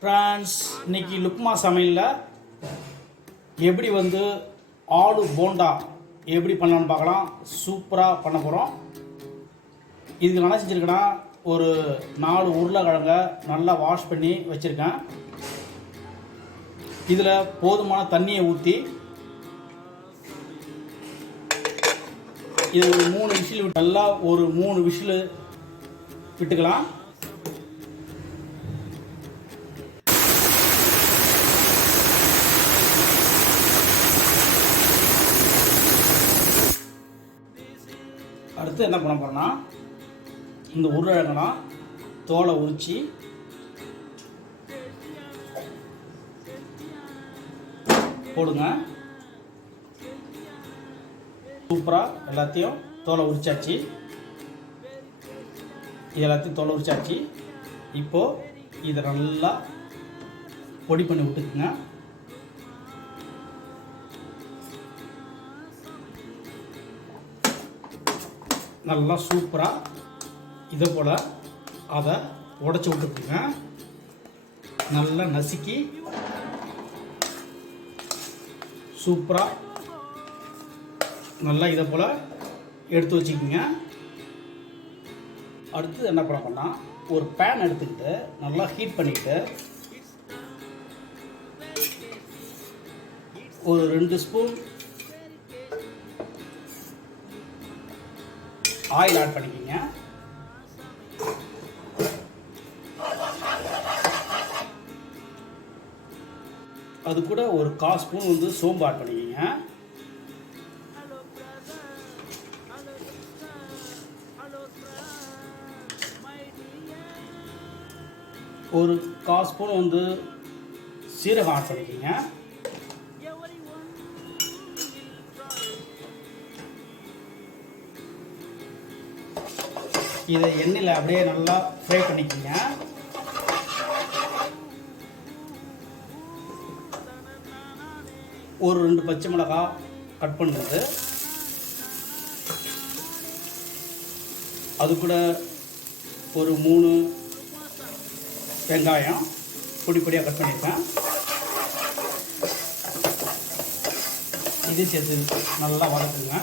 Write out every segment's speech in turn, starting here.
France இன்னைக்கு லுக்மா சமையலில் எப்படி ஆலு போண்டா எப்படி பண்ணலான்னு பார்க்கலாம். சூப்பராக பண்ண போகிறோம். இதுக்கு நல்லா செஞ்சுருக்கேன்னா ஒரு 4 உருளைக்கிழங்க நல்லா வாஷ் பண்ணி வச்சுருக்கேன். இதில் போதுமான தண்ணியை ஊற்றி இது ஒரு 3 விசில் விட்டு நல்லா ஒரு 3 விசில் விட்டுக்கலாம். அடுத்து என்ன பண்ண போகிறோன்னா இந்த உருளைக்கிழங்கெல்லாம் தோலை உரித்து போடுங்க. சூப்பராக எல்லாத்தையும் தோலை உரிச்சாச்சு. இது எல்லாத்தையும் தோலை உரிச்சாச்சு. இப்போது இதை நல்லா பொடி பண்ணி விட்டுக்குங்க. நல்லா சூப்பராக இதை போல் அதை உடச்சி விட்டுக்குங்க. நல்லா நசுக்கி சூப்பராக நல்லா இதை போல் எடுத்து வச்சுக்கோங்க. அடுத்து என்ன பண்ணோம்னா ஒரு பேன் எடுத்துக்கிட்டு நல்லா ஹீட் பண்ணிவிட்டு ஒரு 2 ஸ்பூன் ஆயில் ஆட் பண்ணிக்கிங்க. அது கூட ஒரு 1/4 ஸ்பூன் சோம்பு ஆட் பண்ணிக்கிங்க. ஒரு 1/4 ஸ்பூன் சீரகம் ஆட் பண்ணிக்கிங்க. இதை எண்ணெயில் அப்படியே நல்லா ஃப்ரை பண்ணிக்கோங்க. ஒரு 2 பச்சை மிளகாய் கட் பண்ணுறது, அது கூட ஒரு 3 வெங்காயம் பொடி பொடியாக கட் பண்ணியிருக்கேன். இது சேர்த்து நல்லா வதக்குங்க.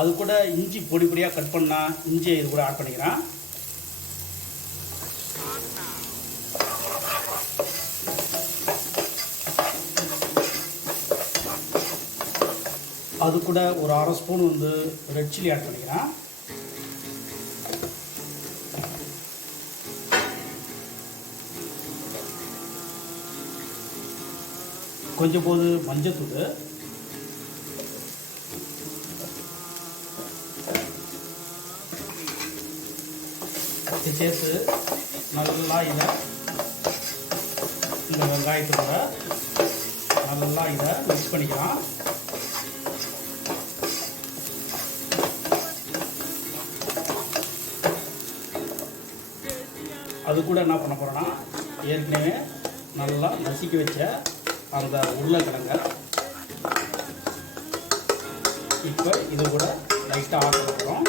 அது கூட இஞ்சி பொடி பொடியாக கட் பண்ணால் இஞ்சியை இது கூட ஆட் பண்ணிக்கிறேன். அது கூட ஒரு 1/2 ஸ்பூன் ரெட் சில்லி ஆட் பண்ணிக்கிறேன். கொஞ்சம் போது மஞ்சத்தூள், சேர்த்து நல்லா இதை இந்த வெங்காயத்தோட நல்லா இதை மிக்ஸ் பண்ணிக்கலாம். அது கூட என்ன பண்ண போகிறோன்னா ஏற்கனவே நல்லா நசுக்கி வச்ச அந்த உருளைக்கிழங்க இப்போ இது கூட லைட்டாக ஆட் பண்ணுறோம்.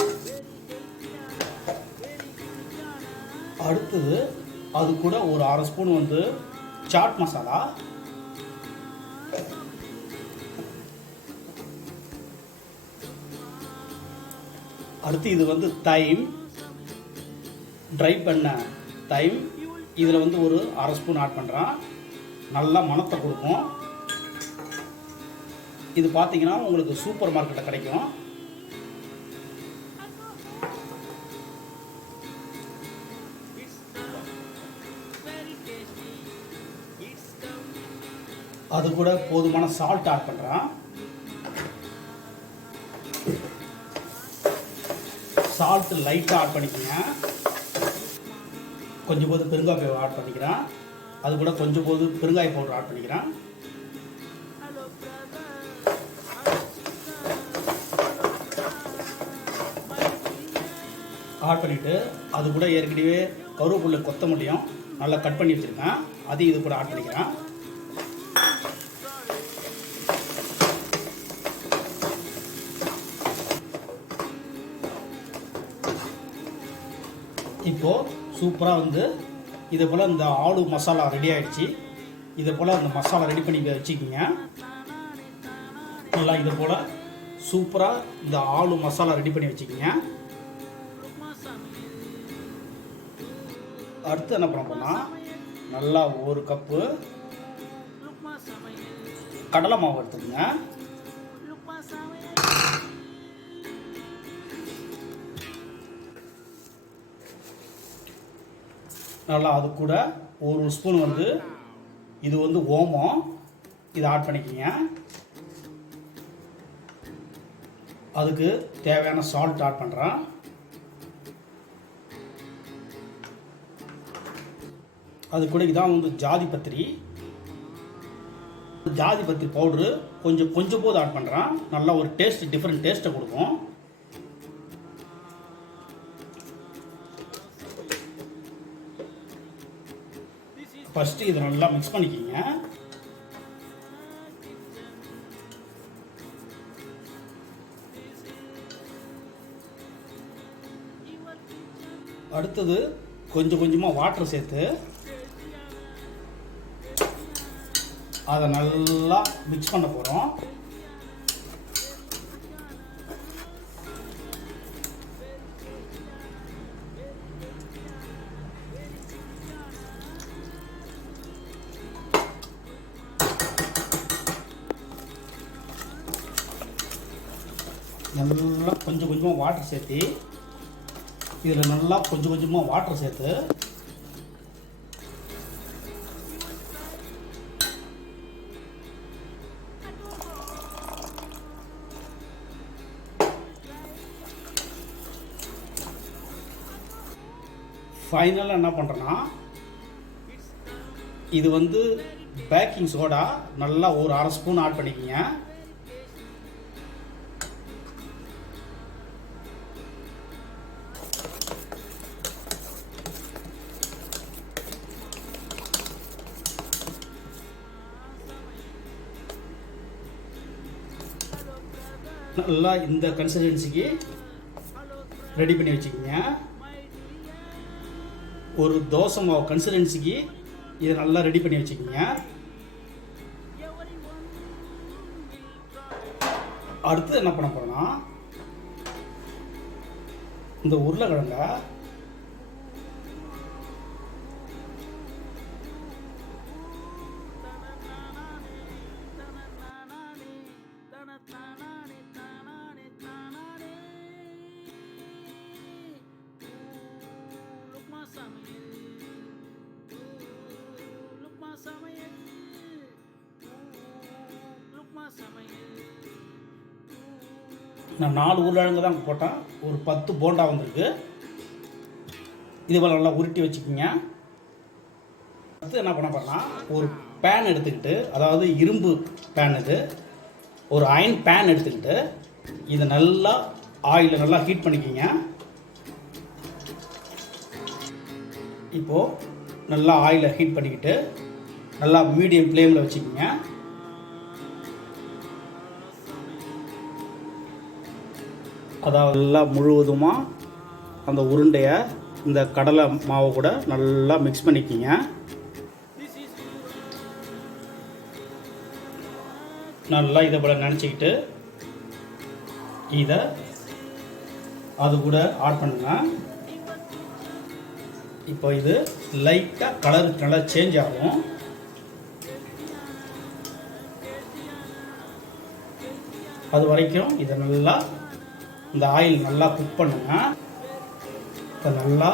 அடுத்தது அது கூட ஒரு 1/2 ஸ்பூன் சாட் மசாலா, அடுத்து இது தைம், ட்ரை பண்ண தைம், இதில் ஒரு 1/2 ஸ்பூன் ஆட் பண்ணுறேன். நல்லா மணத்தை கொடுக்கும். இது பார்த்தீங்கன்னா உங்களுக்கு சூப்பர் மார்க்கெட்டில் கிடைக்கும். அது கூட போதுமான சால்ட் ஆட் பண்ணுறேன். சால்ட் லைட்டாக ஆட் பண்ணிக்கோங்க. கொஞ்சம் போது பெருங்காய ஆட் பண்ணிக்கிறேன். அது கூட கொஞ்சம் போது பெருங்காய பவுடர் ஆட் பண்ணிக்கிறேன். ஆட் பண்ணிவிட்டு அது கூட ஏற்கனவே கருவேப்பிலை கொத்தமல்லியும் நல்லா கட் பண்ணி வச்சுருக்கேன். அதையும் இது கூட ஆட் பண்ணிக்கிறேன். இப்போது சூப்பராக வந்து இதே போல் இந்த ஆலு மசாலா ரெடி ஆகிடுச்சு. இதே போல் அந்த மசாலா ரெடி பண்ணி வச்சுக்கிங்க. நல்லா இதே போல் சூப்பராக இந்த ஆலு மசாலா ரெடி பண்ணி வச்சுக்கிங்க. அடுத்து என்ன பண்ண போனால் நல்லா 1 கப்பு கடலை மாவு எடுத்துக்கங்க. நல்லா அது கூட 1 ஸ்பூன் வந்து இது வந்து ஓமம், இதை ஆட் பண்ணிக்கிங்க. அதுக்கு தேவையான சால்ட் ஆட் பண்ணுறேன். அது கூட இதான் வந்து ஜாதி பத்திரி பவுட்ரு கொஞ்சம் போது ஆட் பண்ணுறேன். நல்லா ஒரு டிஃப்ரெண்ட் டேஸ்ட்டை கொடுக்கும். ஃபஸ்ட்டு இதை நல்லா மிக்ஸ் பண்ணிக்கிங்க. அடுத்தது கொஞ்சமாக வாட்டர் சேர்த்து அதை நல்லா மிக்ஸ் பண்ண போகிறோம். நல்லா கொஞ்சமாக வாட்டர் சேர்த்து இதில் நல்லா கொஞ்சமாக வாட்டர் சேர்த்து ஃபைனலாக என்ன பண்ணுறேன்னா இது வந்து பேக்கிங் சோடா நல்லா ஒரு 1/2 ஸ்பூன் ஆட் பண்ணிக்கிங்க. நல்லா இந்த கன்சிஸ்டன்சிக்கு ரெடி பண்ணி வச்சுக்கிங்க. ஒரு தோசை மாவு கன்சிஸ்டன்சிக்கு இதை நல்லா ரெடி பண்ணி வச்சுக்கிங்க. அடுத்து என்ன பண்ண போறோம்னா இந்த உருளைக்கிழங்க நான் 4 உருளைக்கிழங்கு தான் போட்டேன். ஒரு 10 போண்டா வந்திருக்கு. இது போல் நல்லா உருட்டி வச்சுக்கிங்க. அடுத்து என்ன பண்ண போறேன்னா ஒரு பேன் எடுத்துக்கிட்டு, அதாவது இரும்பு பேன், இது ஒரு அயன் பேன் எடுத்துக்கிட்டு இதை நல்லா ஆயிலை நல்லா ஹீட் பண்ணிக்கிங்க. இப்போது நல்லா ஆயிலை ஹீட் பண்ணிக்கிட்டு நல்லா மீடியம் ஃப்ளேமில் வச்சுக்கிங்க. அதாவது நல்லா முழுவதுமாக அந்த உருண்டையை இந்த கடலை மாவை கூட நல்லா மிக்ஸ் பண்ணிக்கிங்க. நல்லா இதை போல் நினச்சிக்கிட்டு இதை அது கூட ஆட் பண்ணுங்க. இப்போ இது லைட்டாக கலர் நல்லா சேஞ்ச் ஆகும். அது வரைக்கும் இதை நல்லா இந்த ஆயில் நல்லா குக் பண்ணுங்க. இப்போ நல்லா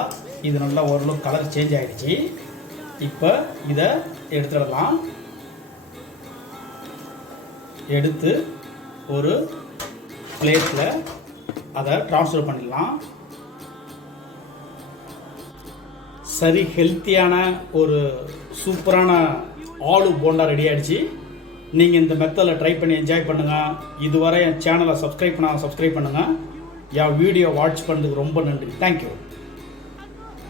இது நல்லா ஓரளவு கலர் சேஞ்ச் ஆகிடுச்சு. இப்போ இதை எடுத்துடலாம். எடுத்து ஒரு பிளேட்டில் அதை ட்ரான்ஸ்ஃபர் பண்ணிடலாம். சரி, ஹெல்த்தியான ஒரு சூப்பரான ஆலு போண்டா ரெடி ஆகிடுச்சு. நீங்கள் இந்த மெத்தடில் ட்ரை பண்ணி என்ஜாய் பண்ணுங்கள். இதுவரை என் சேனலை சப்ஸ்கிரைப் பண்ணுங்கள். என் வீடியோ வாட்ச் பண்ணதுக்கு ரொம்ப நன்றி. தேங்க்யூ.